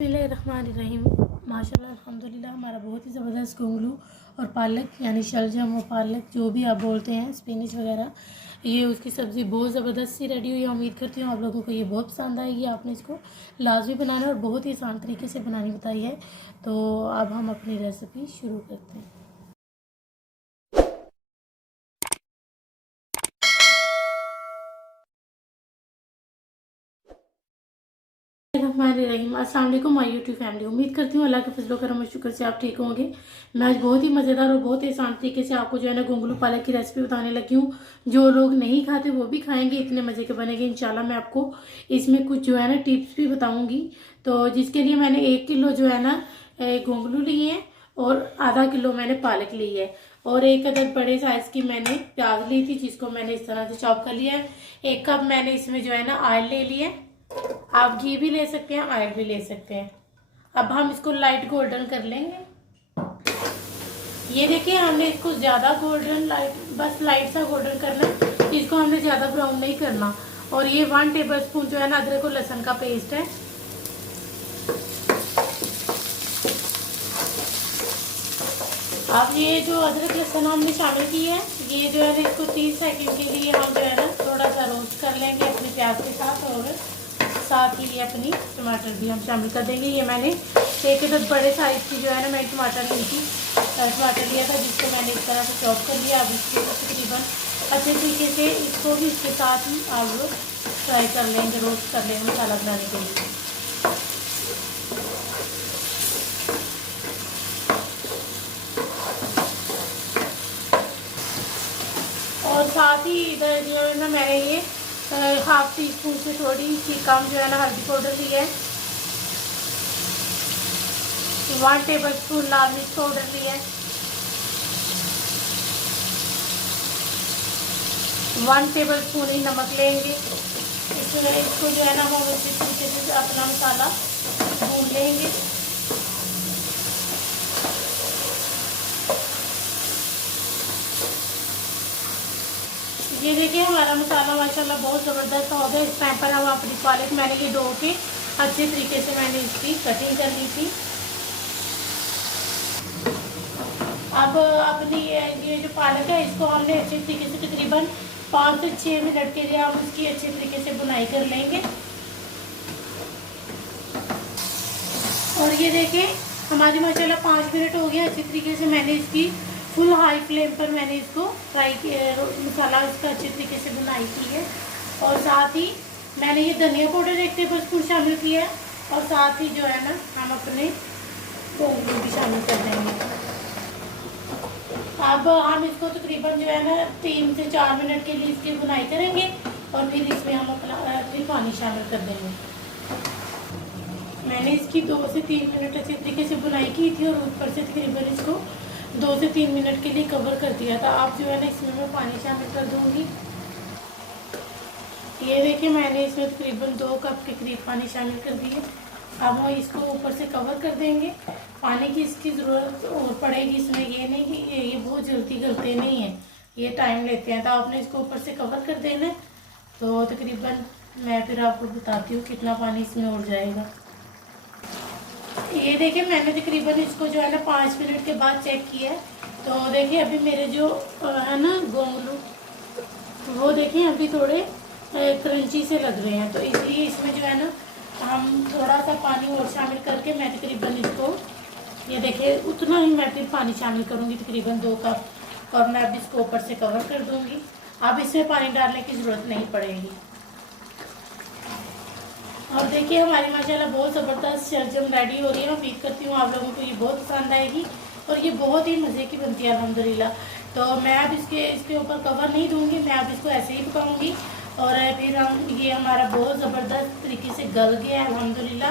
बिस्मिल्लाहिर्रहमानिर्रहीम। माशाल्लाह अल्हम्दुलिल्लाह हमारा बहुत ही ज़बरदस्त गोंगलू और पालक यानी शलजम और पालक जो भी आप बोलते हैं स्पिनिच वगैरह, ये उसकी सब्ज़ी बहुत ज़बरदस्त सी रेडी हुई है। उम्मीद करती हूँ आप लोगों को ये बहुत पसंद आएगी। आपने इसको लाजमी बनाना है और बहुत ही आसान तरीके से बनानी बताई है। तो अब हम अपनी रेसिपी शुरू करते हैं। अस्सलाम वालेकुम माय यूट्यूब फैमिली। उम्मीद करती हूँ अल्लाह के फजलो करम और शुक्र से आप ठीक होंगे। मैं आज बहुत ही मज़ेदार और बहुत ही आसान तरीके से आपको जो है ना गोंगलू पालक की रेसिपी बताने लगी हूँ। जो लोग नहीं खाते वो भी खाएंगे, इतने मज़े के बनेंगे इंशाल्लाह। मैं आपको इसमें कुछ जो है ना टिप्स भी बताऊँगी। तो जिसके लिए मैंने 1 किलो जो है ना गोंगलू लिए हैं और आधा किलो मैंने पालक ली है और 1 अदद बड़े साइज़ की मैंने प्याज ली थी जिसको मैंने इस तरह से चॉप कर लिया है। 1 कप मैंने इसमें जो है ना ऑयल ले लिया है। आप घी भी ले सकते हैं, ऑयल भी ले सकते हैं। अब हम इसको लाइट गोल्डन कर लेंगे। ये देखिए हमने इसको ज़्यादा गोल्डन बस लाइट सा गोल्डन करना है, इसको हमने ज़्यादा ब्राउन नहीं करना। और ये 1 टेबलस्पून जो है ना अदरक और लहसुन का पेस्ट है। अब ये जो अदरक लहसुन हमने शामिल की है, ये जो है ना इसको 30 सेकंड के लिए हम जो है ना थोड़ा सा रोस्ट कर लेंगे अपने प्याज के साथ। और साथ ही ये अपनी टमाटर भी हम शामिल कर देंगे। ये मैंने 1 अदद बड़े साइज़ की जो है ना मैंने टमाटर लिया था जिसको मैंने इस तरह से चॉप कर लिया। अब इसको तकरीबन अच्छे तरीके से इसको भी इसके साथ ही आप लोग फ्राई कर लेंगे, रोस्ट कर लेंगे मसाला बनाने के लिए। और साथ ही इधर जो है ना मैंने ये 1/2 टीस्पून से थोड़ी सी कम जो है ना हल्दी पाउडर ली है। 1 टेबलस्पून लाल मिर्च पाउडर लिया है। 1 टेबलस्पून ही नमक लेंगे। इसको जो है ना हम उसी तरीके से अपना मसाला भून लेंगे। ये देखिए हमारा मसाला माशाल्लाह बहुत ज़बरदस्त हो गया। इस टाइम पर हम अपनी पालक मैंने ये धो के अच्छे तरीके से मैंने इसकी कटिंग कर ली थी। अब अपनी ये जो पालक है इसको हमने अच्छे तरीके से तकरीबन 5 से 6 मिनट के लिए हम उसकी अच्छे तरीके से बुनाई कर लेंगे। और ये देखिए हमारी माशाल्लाह 5 मिनट हो गया। अच्छी तरीके से मैंने इसकी फुल हाई फ्लेम पर मैंने इसको फ्राई किया, मसाला इसका अच्छे तरीके से बुनाई की है। और साथ ही मैंने ये धनिया पाउडर 1 टेबलस्पून शामिल किया है। और साथ ही जो है ना हम अपने गोंगलू भी शामिल कर देंगे। अब हम इसको तकरीबन जो है ना 3 से 4 मिनट के लिए इसकी बुनाई करेंगे और फिर इसमें हम अपना फिर पानी शामिल कर देंगे। मैंने इसकी 2 से 3 मिनट अच्छे तरीके से बुनाई की थी और ऊपर से तकरीबन इसको 2 से 3 मिनट के लिए कवर कर दिया था। आप जो है ना इसमें मैं पानी शामिल कर दूंगी। ये देखिए मैंने इसमें तकरीबन 2 कप के करीब पानी शामिल कर दिए। अब हम इसको ऊपर से कवर कर देंगे। पानी की इसकी ज़रूरत और पड़ेगी इसमें, ये नहीं कि ये बहुत जल्दी गलते नहीं है, ये टाइम लेते हैं। तो आपने इसको ऊपर से कवर कर देना है। तो तकरीबन मैं फिर आपको बताती हूँ कितना पानी इसमें उड़ जाएगा। ये देखिए मैंने तकरीबन इसको जो है ना 5 मिनट के बाद चेक किया है। तो देखिए अभी मेरे जो है ना गोंगलू वो देखिए अभी थोड़े क्रंची से लग रहे हैं। तो इसलिए इसमें जो है ना हम थोड़ा सा पानी और शामिल करके मैं तकरीबन इसको ये देखिए उतना ही मैं फिर पानी शामिल करूँगी तकरीबन 2 कप। और मैं अब इसको ऊपर से कवर कर दूँगी। अब इसमें पानी डालने की ज़रूरत नहीं पड़ेगी। और देखिए हमारी माशाल्लाह बहुत ज़बरदस्त शलजम रेडी हो रही है। उम्मीद करती हूँ आप लोगों को ये बहुत पसंद आएगी और ये बहुत ही मज़े की बनती है अल्हम्दुलिल्लाह। तो मैं अब इसके ऊपर कवर नहीं दूँगी, मैं अब इसको ऐसे ही पकाऊँगी। और फिर ये हमारा बहुत ज़बरदस्त तरीके से गल गया है अल्हम्दुलिल्लाह।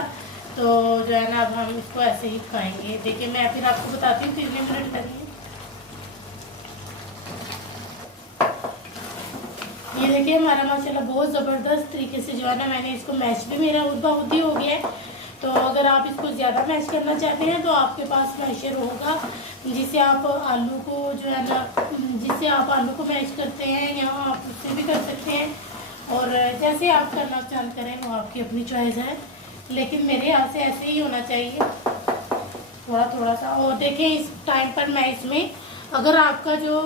तो जो है ना अब हम इसको ऐसे ही खाएँगे। देखिए मैं फिर आपको बताती हूँ कितने मिनट लगे। ये देखिए हमारा माशाल्लाह बहुत ज़बरदस्त तरीके से जो है ना मैंने इसको मैश भी मेरा उद्दी हो गया है। तो अगर आप इसको ज़्यादा मैश करना चाहते हैं तो आपके पास मैशर होगा जिससे आप आलू को मैश करते हैं, या आप उससे भी कर सकते हैं। और जैसे आप करना पसंद करें वो आपकी अपनी चॉइस है। लेकिन मेरे यहाँ से ऐसे ही होना चाहिए, थोड़ा थोड़ा सा। और देखें इस टाइम पर मैं इसमें, अगर आपका जो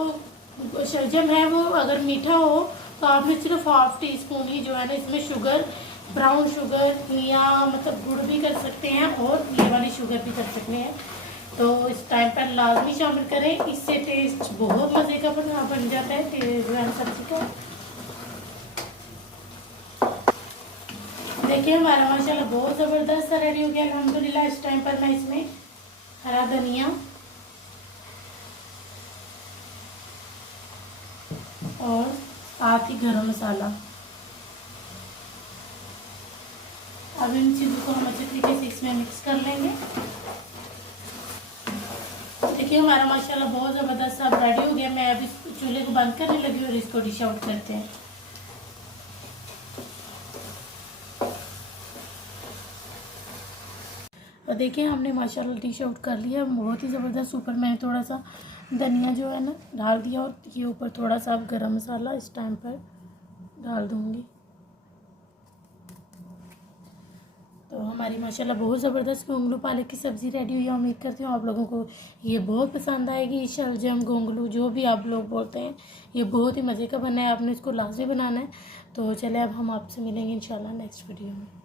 शलजम है वो अगर मीठा हो तो आपने सिर्फ हाफ टी स्पून ही जो है ना इसमें शुगर, ब्राउन शुगर या मतलब गुड़ भी कर सकते हैं और ये वाली शुगर भी कर सकते हैं। तो इस टाइम पर लाजमी शामिल करें, इससे टेस्ट बहुत मज़े का बन जाता है जो है सब्जी का। देखिए हमारा माशाल्लाह बहुत ज़बरदस्त सा रेडी हो गया अल्हम्दुलिल्लाह। इस टाइम पर मैं इसमें हरा धनिया और साथ ही गरम मसाला, अब इन चीज़ों को हम अच्छे तरीके से इसमें मिक्स कर लेंगे। देखिए हमारा माशाल्लाह बहुत ज़बरदस्त सा रेडी हो गया। मैं अब इस चूल्हे को बंद करने लगी और इसको डिश आउट करते हैं। और देखिए हमने माशाल्लाह डिश आउट कर लिया, बहुत ही ज़बरदस्त। ऊपर मैंने थोड़ा सा धनिया जो है ना डाल दिया और ये ऊपर थोड़ा सा अब गरम मसाला इस टाइम पर डाल दूँगी। तो हमारी माशाल्लाह बहुत ज़बरदस्त गोंगलू पालक की सब्ज़ी रेडी हुई है। उम्मीद करती हूँ आप लोगों को ये बहुत पसंद आएगी। शलजम गोंगलू जो भी आप लोग बोलते हैं, ये बहुत ही मज़े का बना है, आपने इसको लाजमी बनाना है। तो चले अब हम आपसे मिलेंगे इंशाल्लाह नेक्स्ट वीडियो में।